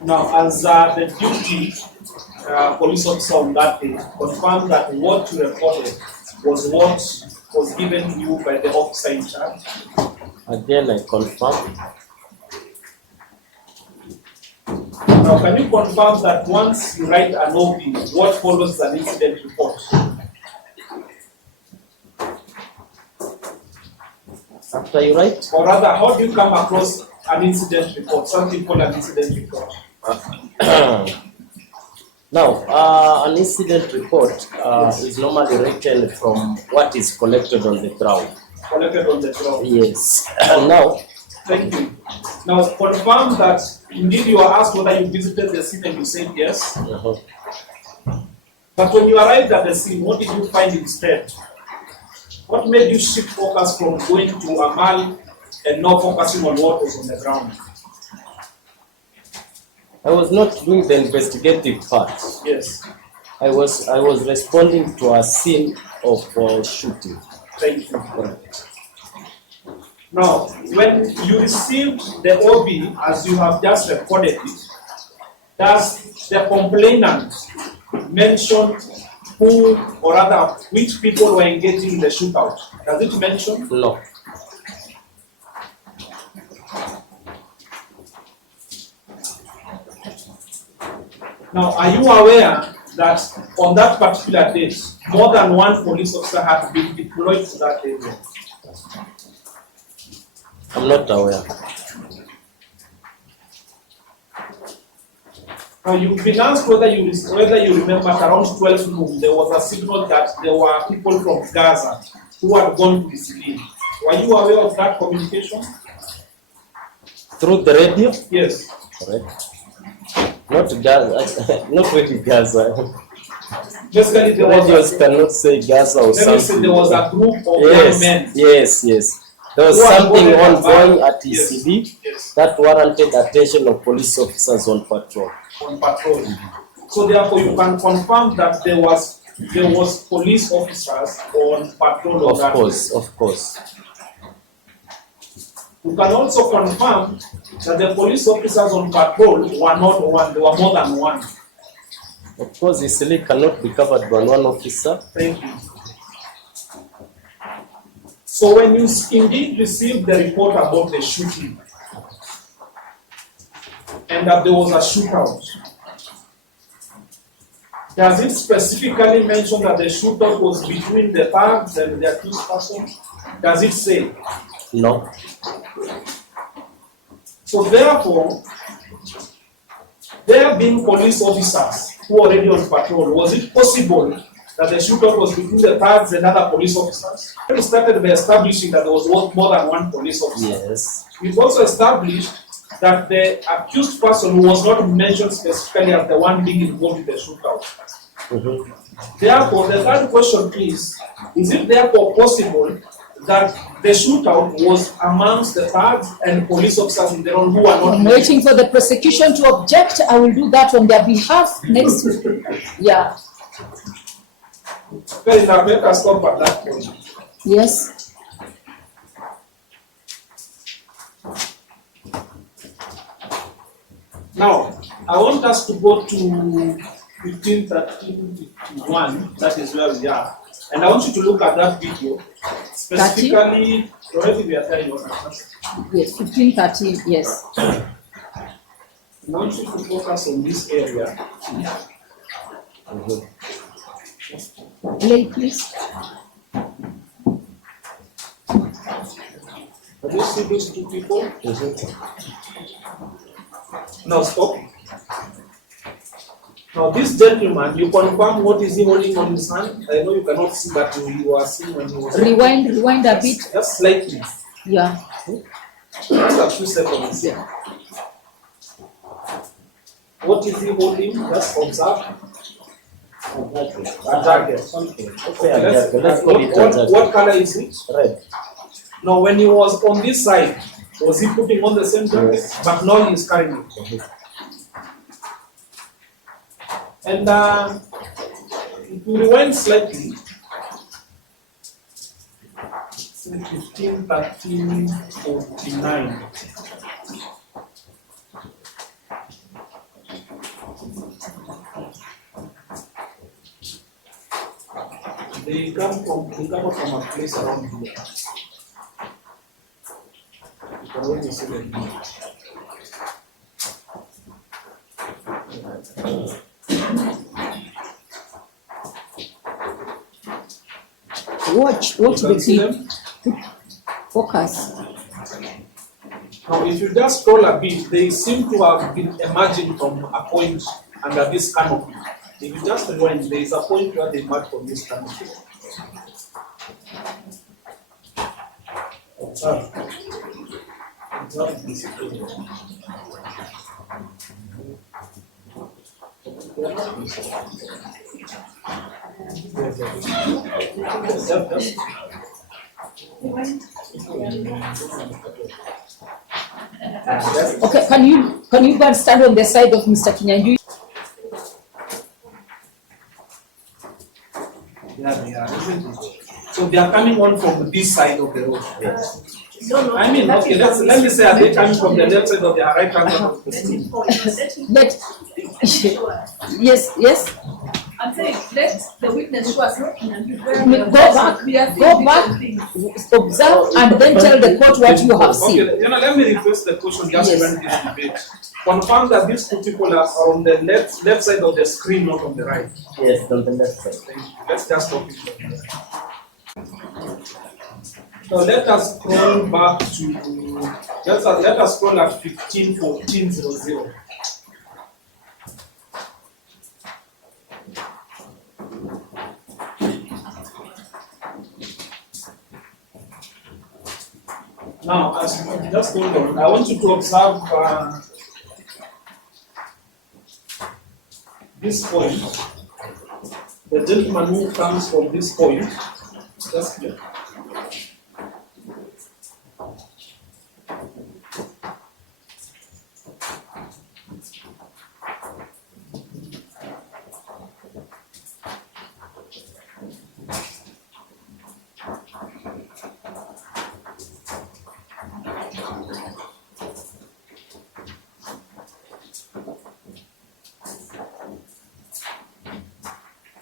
Now, as the duty police officer on that day, confirmed that what you reported was what was given to you by the officer in charge. Again, I confirm. Now, can you confirm that once you write an OB, what follows an incident report? After you write? Or rather, how do you come across an incident report, something called an incident report? Now, an incident report is normally written from what is collected on the ground. Collected on the ground. Yes. And now, thank you. Now, confirm that indeed you are asked whether you visited the scene and you said yes. But when you arrived at the scene, what did you find instead? What made you shift focus from going to Amal and not focusing on what was on the ground? I was not doing the investigative part. Yes. I was responding to a scene of shooting. Thank you. Correct. Now, when you received the OB, as you have just recorded it, does the complainant mention who, or rather, which people were engaging in the shootout? Does it mention? No. Now, are you aware that on that particular date, more than one police officer had been deployed to that area? I'm not aware. Now, you've been asked whether you remember at around 12 noon, there was a signal that there were people from Gaza who had gone to Eastleigh. Were you aware of that communication? Through the radio? Yes. Correct. Not Gaza, not really Gaza. Basically, there was radios cannot say Gaza or something. Say there was a group of young men. Yes. There was something ongoing at Eastleigh that warranted attention of police officers on patrol. So therefore, you can confirm that there was police officers on patrol. Of course. You can also confirm that the police officers on patrol were not one; there were more than one. Of course, Eastleigh cannot be covered by one officer. Thank you. So when you indeed received the report about the shooting and that there was a shootout, does it specifically mention that the shootout was between the thugs and the accused person? Does it say? No. So therefore, there being police officers who were already on patrol, was it possible that the shootout was between the thugs and other police officers? We started by establishing that there was more than one police officer. Yes. We've also established that the accused person who was not mentioned specifically as the one being involved in the shootout. Therefore, the third question is it therefore possible that the shootout was amongst the thugs and police officers in the room who are not? I'm waiting for the prosecution to object. I will do that on their behalf next week. Yeah. Fair enough. Let us stop at that point. Yes. Now, I want us to go to 15:13:51. That is where we are. And I want you to look at that video. Specifically, already we are telling you. Yes, 15:13, yes. I want you to focus on this area. Play, please. Have you seen these two people? Now stop. Now this gentleman, you confirm what is he holding on his hand? I know you cannot see, but you are seeing when he was. Rewind a bit. Just slightly. Yeah. Just a few seconds. Yeah. What is he holding? Just observe. A jacket. What color is it? Red. Now, when he was on this side, was he putting on the same jacket? Yes. But now he is carrying it. And if you rewind slightly, 15:13:49. They come from a place around here. You can already see them. Watch You the can see clip. them. Focus. Now, if you just scroll a bit, they seem to have been emerging from a point under this canopy. If you just rewind, there is a point where they emerge from this canopy. Observe. Observe this. Okay, can you go and stand on the side of Mr. Kinyanjui? Yeah, they are, isn't it? So they are coming on from this side of the road. Yes. I mean, okay, let me say, are they coming from the left side or the right hand side of the screen? Yes. I'm saying, let the witness show us. Go back, observe, and then tell the court what you have seen. Okay, let me rephrase the question just to run this debate. Confirm that these two people are on the left side of the screen, not on the right. Yes, on the left side. Thank you. Let's just stop it from there. So let us scroll back to, let us scroll at 15:14:00. Now, as just hold on, I want you to observe this point. The gentleman who comes from this point, just here.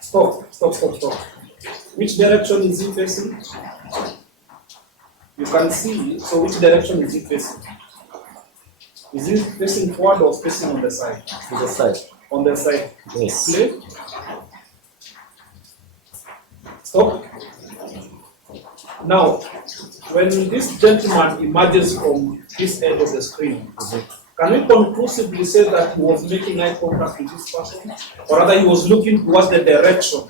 Stop. Which direction is he facing? You can see, so which direction is he facing? Is he facing forward or facing on the side? To the side. On the side. Yes. Play. Stop. Now, when this gentleman emerges from this end of the screen, can we conclusively say that he was making eye contact with this person? Or rather, he was looking towards the direction?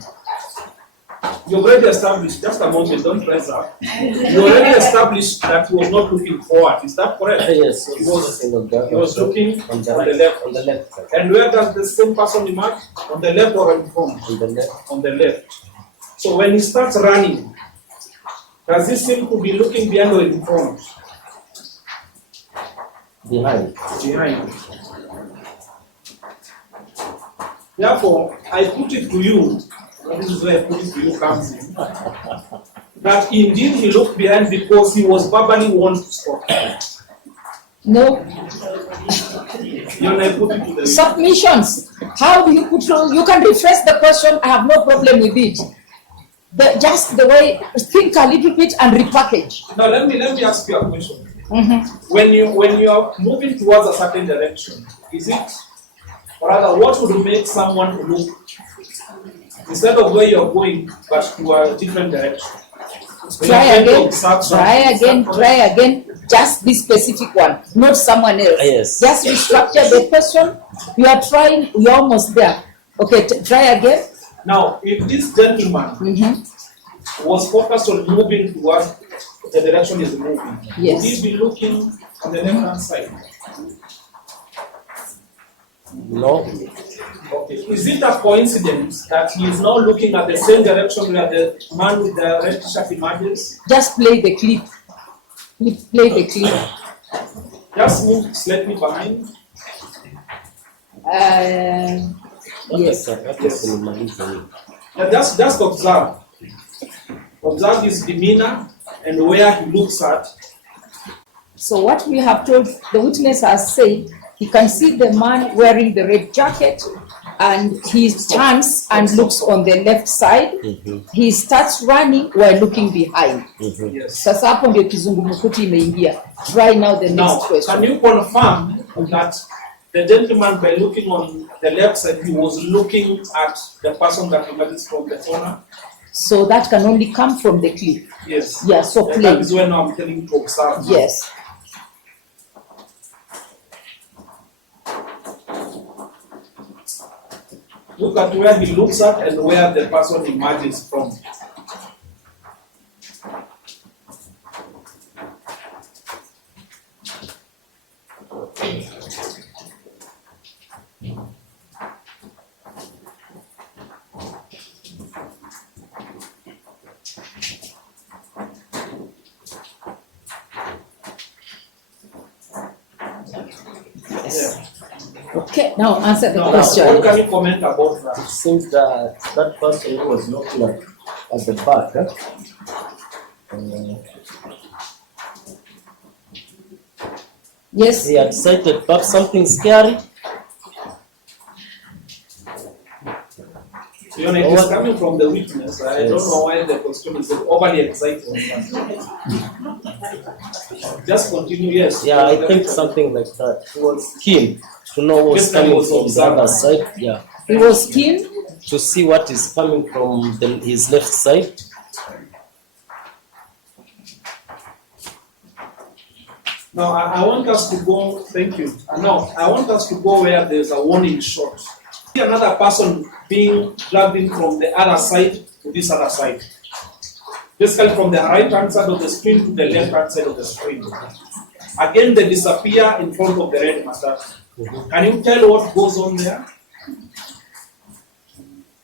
You already established, just a moment, don't press up. You already established that he was not looking forward. Is that correct? Yes. He was looking on the left. On the left side. And where does the same person emerge? On the left or in front? On the left. On the left. So when he starts running, does he seem to be looking behind or in front? Behind. Therefore, I put it to you, and this is where I put it to you comes in, that indeed he looked behind because he was verbally warned to stop. No. When I put it to the Submissions. How do you put on? You can rephrase the question. I have no problem with it. Just the way, think a little bit and repackage. Now let me ask you a question. When you are moving towards a certain direction, is it, or rather, what would make someone look instead of where you are going, but to a different direction? Try again. Just this specific one, not someone else. Yes. Just restructure the question. You are trying. You're almost there. Okay. Try again. Now, if this gentleman was focused on moving towards the direction he's moving, Yes. would he be looking on the left-hand side? No. Okay. Is it a coincidence that he is now looking at the same direction where the man with the red t-shirt emerges? Just play the clip. Play the clip. Just move slightly behind. Yes. Yeah, just observe. Observe his demeanor and where he looks at. So what we have told, the witness has said, he can see the man wearing the red jacket and he turns and looks on the left side. He starts running while looking behind. Yes. Sasa hapo ndio kizungumkuti imeingia. Try now the Now, next question. can you confirm that the gentleman, by looking on the left side, he was looking at the person that emerges from the corner? So that can only come from the clip. Yes. Yeah, so And plain. that is when I'm telling you to observe. Yes. Look at where he looks at and where the person emerges from. Yes. Okay, now answer the Now, question. what can you comment about that? It seems that that person who was looking at the back, Yes. he had sighted perhaps something scary. You know, it is coming from the witness. I don't know why the question is overly excited. Just continue, yes. Yeah, I think something like that. He was keen to know what's coming from the other side. Yeah, He was keen. to see what is coming from his left side. Now, I want us to go, thank you. Now, I want us to go where there's a warning shot. See another person being dragged in from the other side to this other side. Basically from the right hand side of the screen to the left hand side of the screen. Again, they disappear in front of the red matter. Can you tell what goes on there?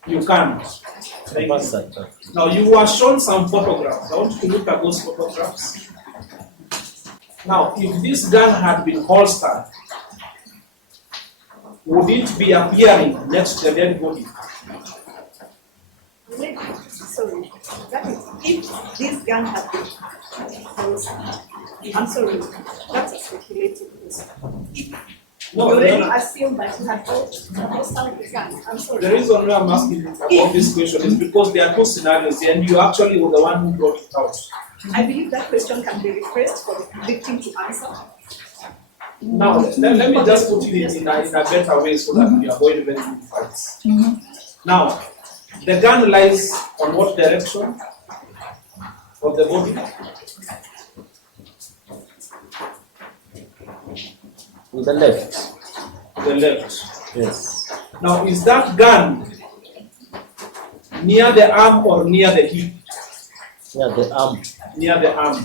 You can't. Thank you. Now, you were shown some photographs. I want you to look at those photographs. Now, if this gun had been holstered, would it be appearing next to the dead body? Sorry, that is, if this gun had been holstered, I'm sorry, that's a speculative question. No, You the already assume that you had holstered the gun. I'm sorry. reason why I'm asking about this question is because there are two scenarios here, and you actually were the one who brought it out. I believe that question can be requested for the victim to answer. Now, let me just put it in a better way so that we avoid very big fights. Now, the gun lies on what direction of the body? On the left. The left. Yes. Now, is that gun near the arm or near the hip? Yeah, the arm. Near the arm.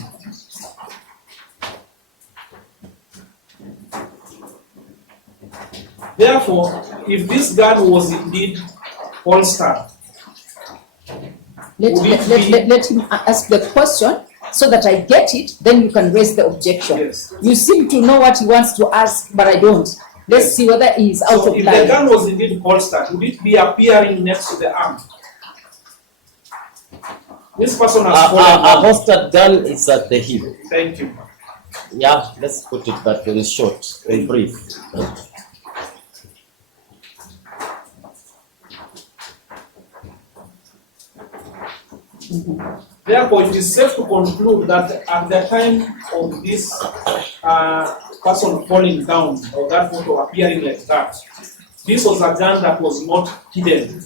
Therefore, if this gun was indeed holstered, Let him ask the question so that I get it, then you can raise the objection. Yes. You seem to know what he wants to ask, but I don't. Let's see whether he is out so of if the line. gun was indeed holstered, would it be appearing next to the arm? This person has fallen A down. holstered gun is at the hip. Thank you. Yeah, let's put it that way, short and brief. Therefore, it is safe to conclude that at the time of this person falling down, or that photo appearing like that, this was a gun that was not hidden.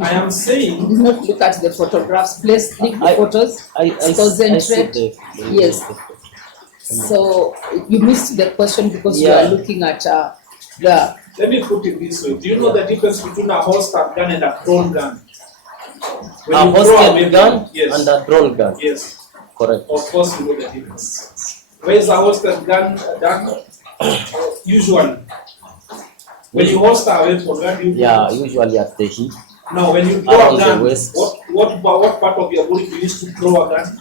I am saying, Do not look at the photographs. Please leave the photos. I Concentrate. see Yes. So you missed the question because you Yeah. are looking at the. let me put it this way. Do you know the difference between a holstered gun and a drawn gun? When A you throw holstered away gun yes. and a drawn gun. Yes, Correct. of course you know the difference. Where is a holstered gun done? Usually, when you holster a weapon, where do you? Yeah, usually at the hip. Now, when you throw Around a the gun, waist. what part of your body do you use to throw a gun?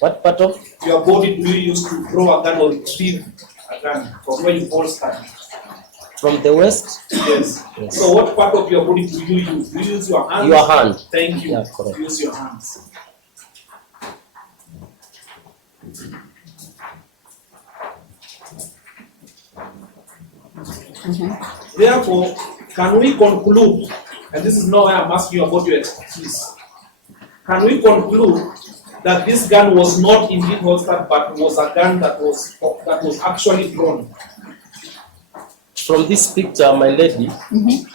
What part of? Your body do you use to throw a gun or retrieve a gun from where you holster? From the waist? Yes. Yes. So, what part of your body do you use? Do you use your hands? Your hand. Thank you. Yeah, correct. Use your hands. Therefore, can we conclude, and this is now where I'm asking you about your expertise, can we conclude that this gun was not indeed holstered, but was a gun that was actually drawn? From this picture, my lady,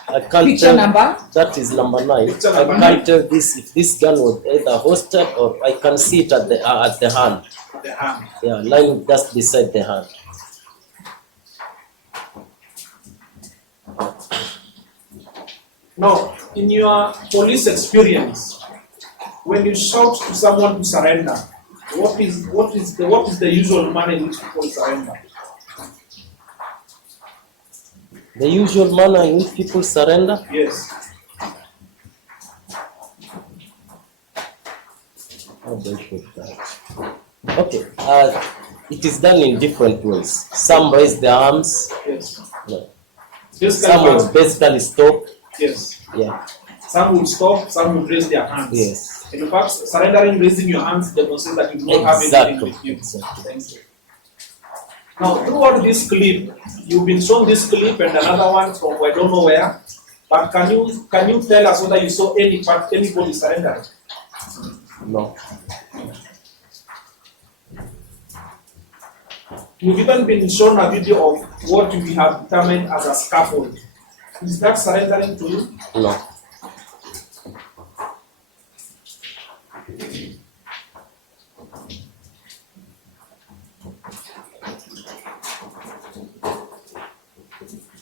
I can't Picture tell. number? That is number 9. Picture I number can't tell this if this gun was either holstered or I can see it at the hand. The hand. Yeah, lying just beside the hand. Now, in your police experience, when you shout to someone to surrender, what is the usual manner in which people surrender? The usual manner in which people surrender? Yes. How do I put that? Okay, it is done in different ways. Some raise their arms. Yes. Yeah. Basically, Some will basically stop. yes. Yeah. Some will stop, some will raise their hands. Yes. In fact, surrendering, raising your hands demonstrates that you do not have anything with you. Exactly. Thank you. Now, throughout this clip, you've been shown this clip and another one from I don't know where. But can you tell us whether you saw anybody surrender? No. You've even been shown a video of what we have determined as a scaffold. Is that surrendering to you? No.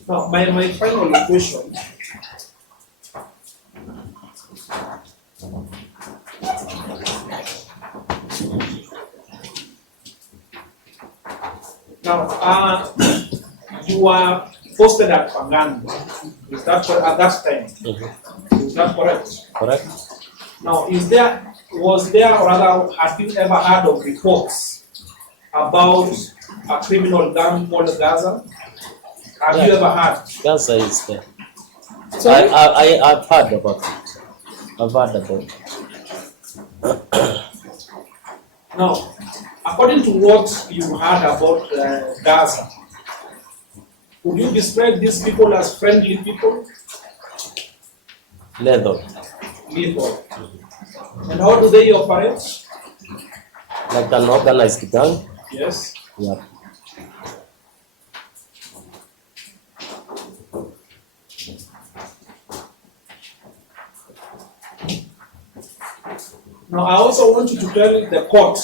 Now, my final question. Now, you were posted at Pangani. Is that at that time? Is that correct? Correct. Now, was there, or rather, have you ever heard of reports about a criminal gang called Gaza? Have you ever heard? Gaza is there. Sorry? I've heard about it. I've heard about it. Now, according to what you heard about Gaza, would you describe these people as friendly people? Lethal. Lethal. And how do they operate? Like an organized gang. Yes. Yeah. Now, I also want you to tell the court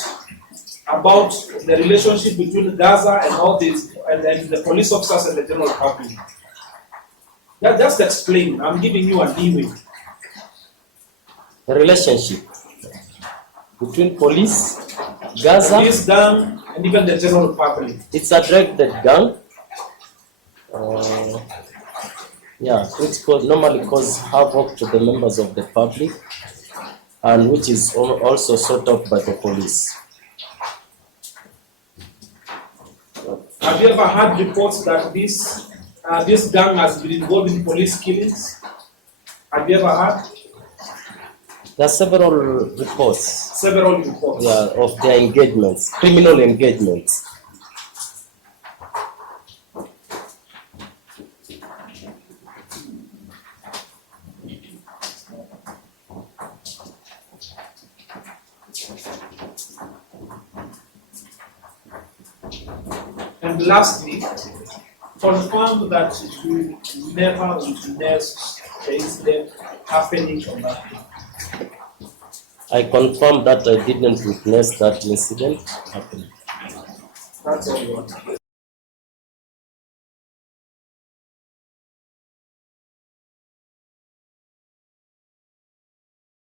about the relationship between Gaza and all this, and the police officers and the general public. Just explain. I'm giving you a leeway. The relationship between police, Gaza, Police gang, and even the general public. it's a directed gang. Yeah, which normally cause havoc to the members of the public, and which is also sought out by the police. Have you ever had reports that this gang has been involved in police killings? Have you ever had? There are several reports, Several reports. of their engagements, criminal engagements. And lastly, confirm that you never witnessed the incident happening on that day. I confirm that I didn't witness that incident happening. That's all you want.